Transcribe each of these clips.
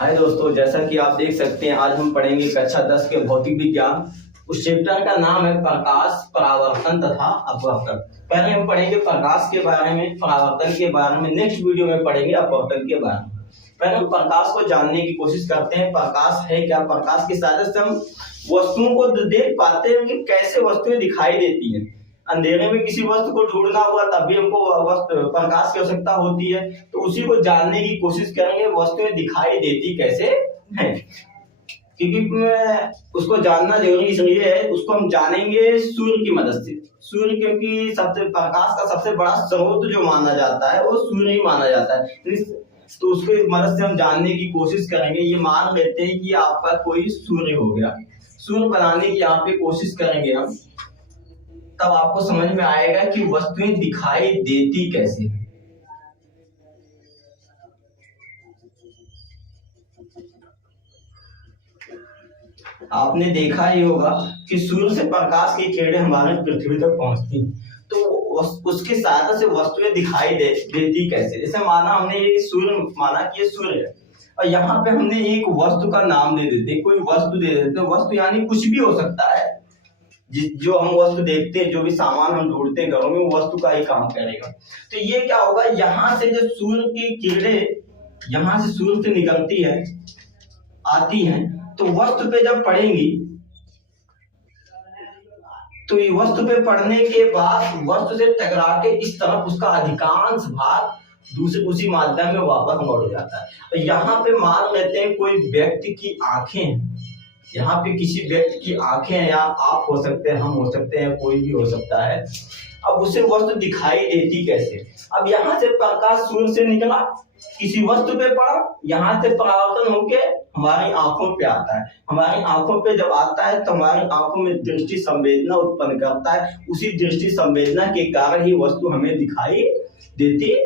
हाय दोस्तों, जैसा कि आप देख सकते हैं आज हम पढ़ेंगे कक्षा 10 के भौतिक विज्ञान। उस चैप्टर का नाम है प्रकाश, परावर्तन तथा अपवर्तन। पहले हम पढ़ेंगे प्रकाश के बारे में, परावर्तन के बारे में, नेक्स्ट वीडियो में पढ़ेंगे अपवर्तन के बारे में। पहले हम प्रकाश को जानने की कोशिश करते हैं। प्रकाश है क्या? प्रकाश की सहायता से हम वस्तुओं को देख पाते हैं कि कैसे वस्तुएं दिखाई देती हैं। अंधेरे में किसी वस्तु को ढूंढना हुआ तब भी हमको प्रकाश की आवश्यकता होती है, तो उसी को जानने की कोशिश करेंगे वस्तुएं दिखाई देती कैसे हैं, क्योंकि उसको जानना जरूरी इसलिए है। उसको हम जानेंगे सूर्य की मदद से। सूर्य क्योंकि सबसे प्रकाश का सबसे बड़ा स्रोत जो माना जाता है वो सूर्य ही माना जाता है, तो उसकी मदद से हम जानने की कोशिश करेंगे। ये मान लेते हैं कि आपका कोई सूर्य हो गया, सूर्य बनाने की यहाँ पे कोशिश करेंगे हम, तब आपको समझ में आएगा कि वस्तुएं दिखाई देती कैसे। आपने देखा ही होगा कि सूर्य से प्रकाश की किरणें हमारे पृथ्वी तक पहुंचती, तो उसकी सहायता से वस्तुएं दिखाई देती कैसे। जैसे माना हमने ये सूर्य, माना कि ये सूर्य है और यहाँ पे हमने एक वस्तु का नाम दे देते, कोई वस्तु दे देते। वस्तु यानी कुछ भी हो सकता है, जो हम वस्तु देखते हैं, जो भी सामान हम ढूंढते हैं घरों में, वो वस्तु का ही काम करेगा। तो ये क्या होगा, यहाँ से जो सूर्य की किरणें यहाँ से सूर्य से निकलती है, आती हैं, तो वस्तु पे जब पड़ेंगी, तो ये वस्तु पे पड़ने के बाद वस्तु से टकरा के इस तरफ उसका अधिकांश भाग दूसरे उसी माध्यम में वापस मोड़ जाता है। तो यहाँ पे मान लेते हैं कोई व्यक्ति की आंखें, यहाँ पे किसी व्यक्ति की आंखें हैं, या आप हो सकते हैं, हम हो सकते हैं, कोई भी हो सकता है। अब उसे वस्तु दिखाई देती कैसे? अब यहाँ से प्रकाश सूर्य से निकला, किसी वस्तु पे पड़ा, यहाँ से परावर्तन होके हमारी आंखों पे आता है। हमारी आंखों पे जब आता है तो हमारी आंखों में दृष्टि संवेदना उत्पन्न करता है। उसी दृष्टि संवेदना के कारण ही वस्तु हमें दिखाई देती है।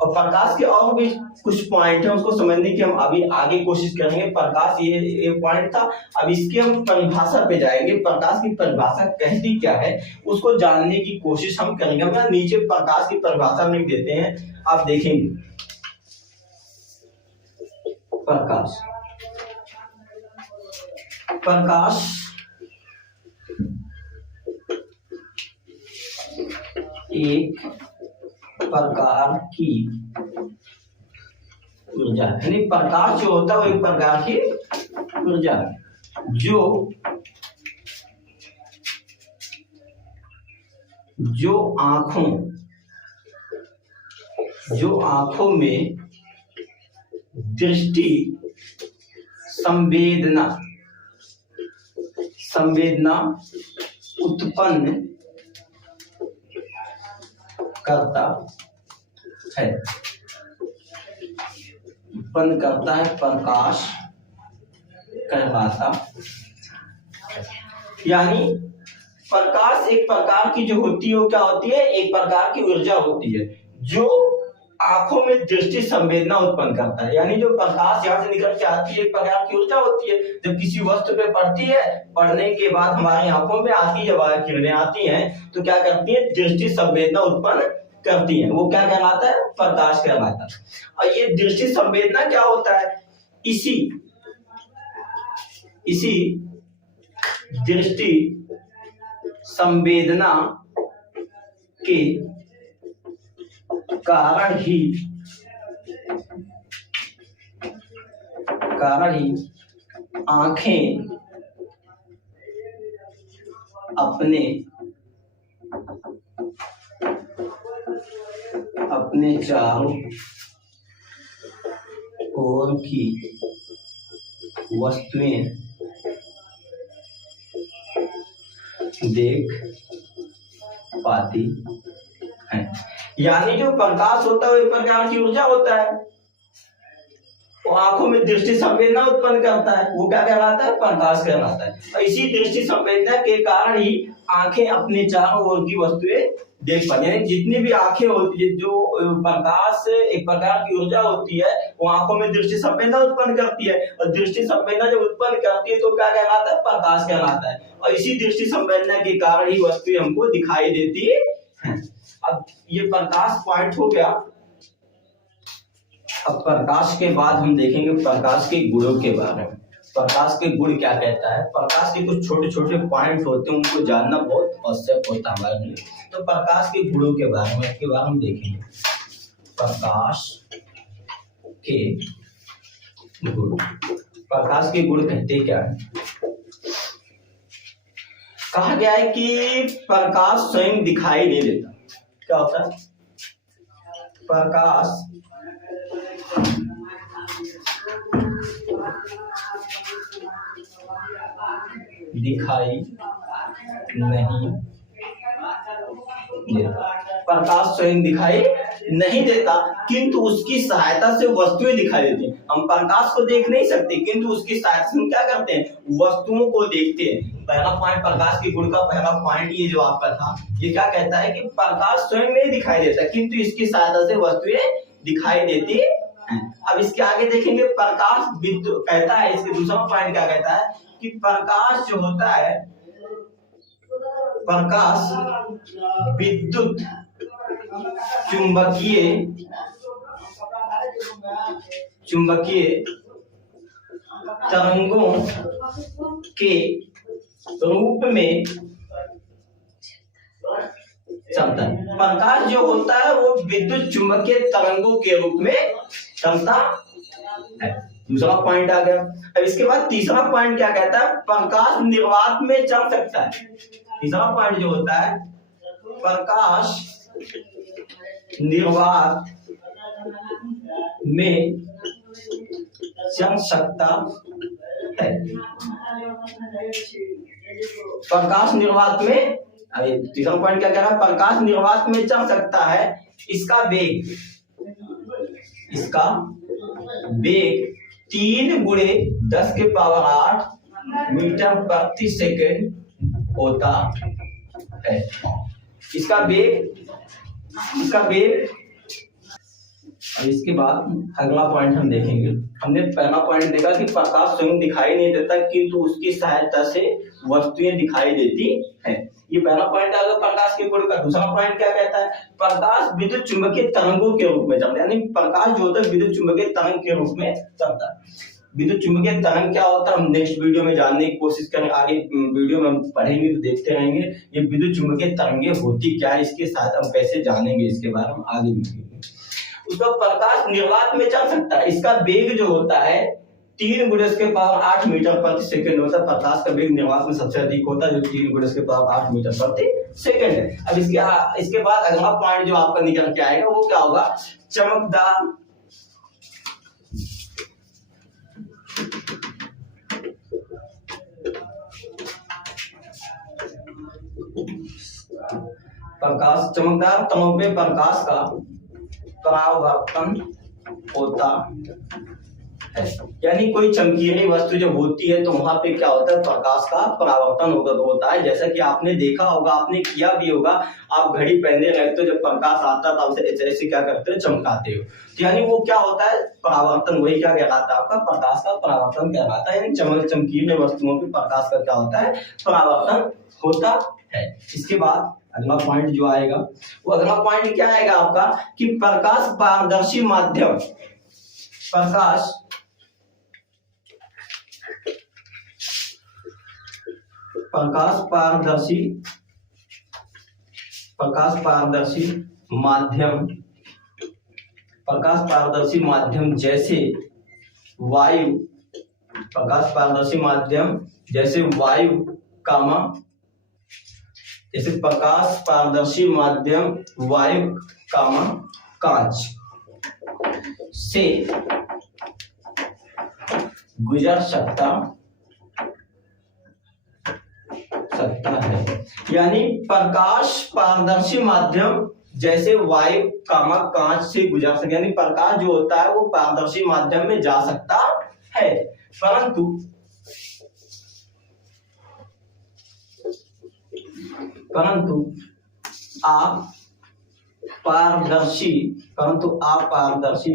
और प्रकाश के और भी कुछ पॉइंट है, उसको समझने की हम अभी आगे कोशिश करेंगे। प्रकाश ये पॉइंट था, अब इसके हम परिभाषा पे जाएंगे। प्रकाश की परिभाषा कहती क्या है उसको जानने की कोशिश हम करेंगे। हम नीचे प्रकाश की परिभाषा लिख देते हैं, आप देखेंगे। प्रकाश, प्रकाश एक प्रकार की ऊर्जा, यानी प्रकाश जो होता है वो एक प्रकार की ऊर्जा जो आंखों में दृष्टि संवेदना उत्पन्न करता है, प्रकाश कहलाता। यानी प्रकाश एक प्रकार की जो होती है वो क्या होती है, एक प्रकार की ऊर्जा होती है जो आंखों में दृष्टि संवेदना उत्पन्न करता है। यानी जो प्रकाश यहाँ से निकल के आती है एक प्रकार की ऊर्जा होती है। जब किसी वस्तु पे पड़ती है, पड़ने के बाद हमारी आंखों में आती है, जब किरणें आती हैं तो क्या करती है, दृष्टि संवेदना उत्पन्न करती हैं। वो क्या कहलाता है, प्रकाश कहलाता है। और ये दृष्टि संवेदना क्या होता है, इसी दृष्टि संवेदना के कारण ही आंखें अपने चारों ओर की वस्तुएं देख पाती हैं। यानी जो प्रकाश होता है वो एक प्रकार की ऊर्जा होता है, वो आंखों में दृष्टि संवेदना उत्पन्न करता है, वो क्या कहलाता है, प्रकाश कहलाता है। और इसी दृष्टि संवेदना के कारण ही आंखें अपने चारों ओर की वस्तुएं देख पाती हैं। जितनी भी आंखें होती है, जो प्रकाश एक प्रकार की ऊर्जा होती है, वो आंखों में दृष्टि संवेदना उत्पन्न करती है, और दृष्टि संवेदना जब उत्पन्न करती है तो क्या कहलाता है, प्रकाश कहलाता है। और इसी दृष्टि संवेदना के कारण ही वस्तुएं हमको दिखाई देती है। अब ये प्रकाश पॉइंट हो गया। अब प्रकाश के बाद हम देखेंगे प्रकाश के गुणों के बारे में। प्रकाश के गुण क्या कहता है, प्रकाश के कुछ छोटे छोटे पॉइंट होते हैं, उनको जानना बहुत आवश्यक होता है हमारे लिए। तो प्रकाश के गुणों के बारे में इसके बाद हम देखेंगे प्रकाश के गुण। प्रकाश के गुण कहते क्या है? कहा गया है कि प्रकाश स्वयं दिखाई नहीं देता। क्या होता है? प्रकाश दिखाई नहीं देता। प्रकाश स्वयं दिखाई नहीं देता, किंतु उसकी सहायता से वस्तुएं दिखाई देती हैं। हम प्रकाश को देख नहीं सकते, किंतु उसकी सहायता से हम क्या करते हैं? वस्तुओं को देखते हैं। पहला पॉइंट प्रकाश के गुण का पहला पॉइंट ये जो आपका था, ये क्या कहता है कि प्रकाश स्वयं नहीं दिखाई देता, किंतु इसकी सहायता से वस्तुएं दिखाई देती हैं। अब इसके आगे देखेंगे प्रकाश विद्युत कहता है। इसके दूसरा पॉइंट क्या कहता है कि प्रकाश जो होता है, प्रकाश विद्युत चुंबकीय तरंगों के रूप में चलता है। प्रकाश जो होता है वो विद्युत चुंबकीय तरंगों के रूप में चलता है। दूसरा पॉइंट आ गया। अब इसके बाद तीसरा पॉइंट क्या कहता है? प्रकाश निर्वात में चल सकता है। तीसरा पॉइंट जो होता है, प्रकाश निर्वात में चल सकता है। प्रकाश निर्वात में, तीसरा पॉइंट क्या कह रहा है? प्रकाश निर्वात में चल सकता है। इसका वेग 3×10⁸ मीटर प्रति सेकंड होता है। इसका वेग और इसके बाद अगला पॉइंट हम देखेंगे। हमने पहला पॉइंट देखा कि प्रकाश स्वयं दिखाई नहीं देता, किंतु उसकी सहायता से वस्तुएं दिखाई देती हैं। ये पहला पॉइंट आ गया प्रकाश के गुण का। दूसरा पॉइंट क्या कहता है? प्रकाश विद्युत चुंबकीय तरंगों के रूप में चलता है। यानी प्रकाश जो होता है विद्युत चुंबकीय तरंग के रूप में चलता है। विद्युत चुंबकीय तरंग क्या होता है हम नेक्स्ट वीडियो में जानने की कोशिश करें। आगे वीडियो में हम पढ़ेंगे तो देखते रहेंगे ये विद्युत चुंबकीय तरंगे होती क्या है, इसके साथ हम कैसे जानेंगे, इसके बारे में आगे वीडियो में। उसका प्रकाश निर्वात में चल सकता है। इसका वेग जो होता है 3×10⁸ मीटर प्रति सेकंड होता है। प्रकाश का वेग निर्वात में सबसे अधिक होता है, जो 3×10⁸ मीटर प्रति सेकंड है। अब इसके बाद अगला पॉइंट जो आपका निकल के आएगा वो क्या होगा? चमकदार प्रकाश, चमकदार तलों पे प्रकाश का परावर्तन होता है। यानी कोई चमकीली वस्तु जब होती है तो वहां पे क्या होता है? प्रकाश का परावर्तन होता है। जैसा कि आपने देखा होगा, आपने किया भी होगा, आप घड़ी पहने रहते हो, जब प्रकाश आता है तो ऐसे क्या करते हो? चमकाते हो। तो यानी वो क्या होता है? परावर्तन। वही क्या कहलाता है? आपका प्रकाश का परावर्तन कहलाता है। यानी चमकीले वस्तुओं पे प्रकाश का क्या होता है? परावर्तन होता है। इसके बाद अगला पॉइंट जो आएगा वो अगला पॉइंट क्या आएगा आपका कि प्रकाश पारदर्शी माध्यम, प्रकाश पारदर्शी माध्यम जैसे वायु, जैसे प्रकाश पारदर्शी माध्यम वायु कांच से गुजर सकता है। यानी प्रकाश पारदर्शी माध्यम जैसे वायु कांच से गुजर सकता, यानी प्रकाश जो होता है वो पारदर्शी माध्यम में जा सकता है। परंतु अपारदर्शी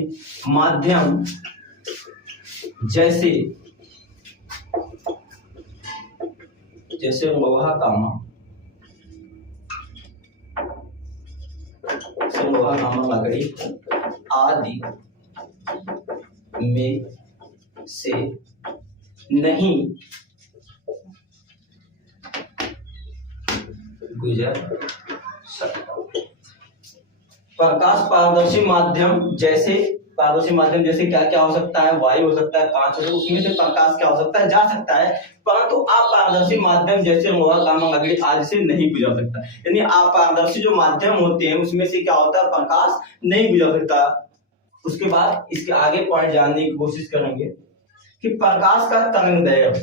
माध्यम जैसे लोहा तांबा लकड़ी आदि में से नहीं गुजर सकता। प्रकाश पारदर्शी माध्यम जैसे क्या क्या हो सकता है, वायु हो सकता है, कांच हो सकता है, उसमें से प्रकाश क्या हो सकता है, जा सकता है, परंतु अपारदर्शी माध्यम जैसे लोहा, तांबा, लकड़ी आदि से नहीं गुजर सकता। यानी अपारदर्शी जो माध्यम होते हैं उसमें से क्या होता है, प्रकाश नहीं गुजर सकता। उसके बाद इसके आगे पॉइंट जानने की कोशिश करेंगे कि प्रकाश का तरंगदैर्घ्य,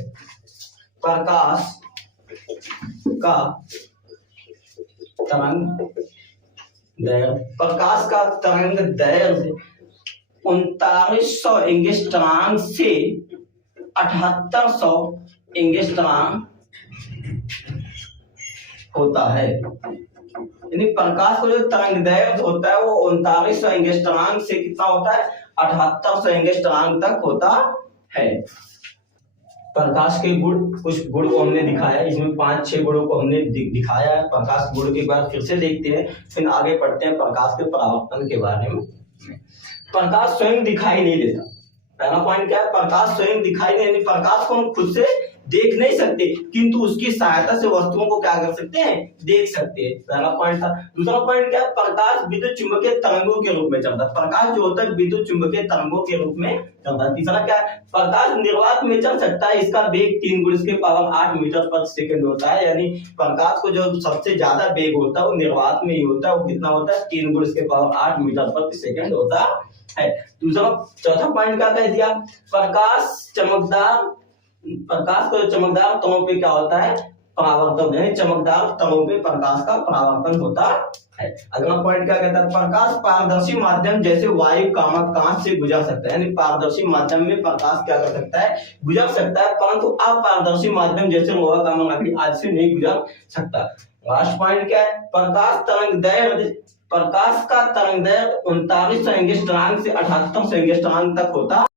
प्रकाश का तरंगदैर्घ्य 3900 एंगस्ट्रॉम से 7800 एंगस्ट्रॉम होता है। यानी प्रकाश का जो तरंगदैर्घ्य होता है वो 3900 एंगस्ट्रॉम से कितना होता है, 7800 एंगस्ट्रॉम तक होता है। प्रकाश के गुण, कुछ गुण को हमने दिखाया है, इसमें 5-6 गुणों को हमने दिखाया है। प्रकाश गुण के बाद फिर से देखते हैं, फिर आगे पढ़ते हैं प्रकाश के परावर्तन के बारे में। प्रकाश स्वयं दिखाई नहीं देता। पहला पॉइंट क्या है, प्रकाश स्वयं दिखाई नहीं, प्रकाश को हम खुद से देख नहीं सकते, किंतु उसकी सहायता से वस्तुओं को क्या कर सकते हैं, देख सकते हैं। पहला पॉइंट था। दूसरा पॉइंट क्या है, प्रकाश विद्युत चुंबकीय तरंगों के रूप में चलता है। प्रकाश जो होता है विद्युत चुंबकीय तरंगों के रूप में चलता है। तीसरा क्या है, प्रकाश निर्वात में चल सकता है, इसका वेग 3 × 10⁸ मीटर पर सेकंड होता है। यानी प्रकाश को जो सबसे ज्यादा वेग होता है वो निर्वात में ही होता है, वो कितना होता है, 3 × 10⁸ मीटर पर सेकंड होता है। चौथा पॉइंट क्या कह दिया, प्रकाश को चमकदार तलों पे क्या होता है, परावर्तन, यानी चमकदार तलों पे प्रकाश का परावर्तन होता है। अगला पॉइंट क्या कहता है, प्रकाश पारदर्शी माध्यम जैसे वायु, कांच से गुजर सकता है। यानी पारदर्शी माध्यम में प्रकाश क्या कर सकता है, गुजर सकता है, परंतु अपारदर्शी माध्यम जैसे लोहा, तांबा, लकड़ी आदि से नहीं गुजर सकता। लास्ट पॉइंट क्या है, प्रकाश का तरंगदैर्घ्य 3900 एंगस्ट्रॉम से 7800 एंगस्ट्रॉम तक होता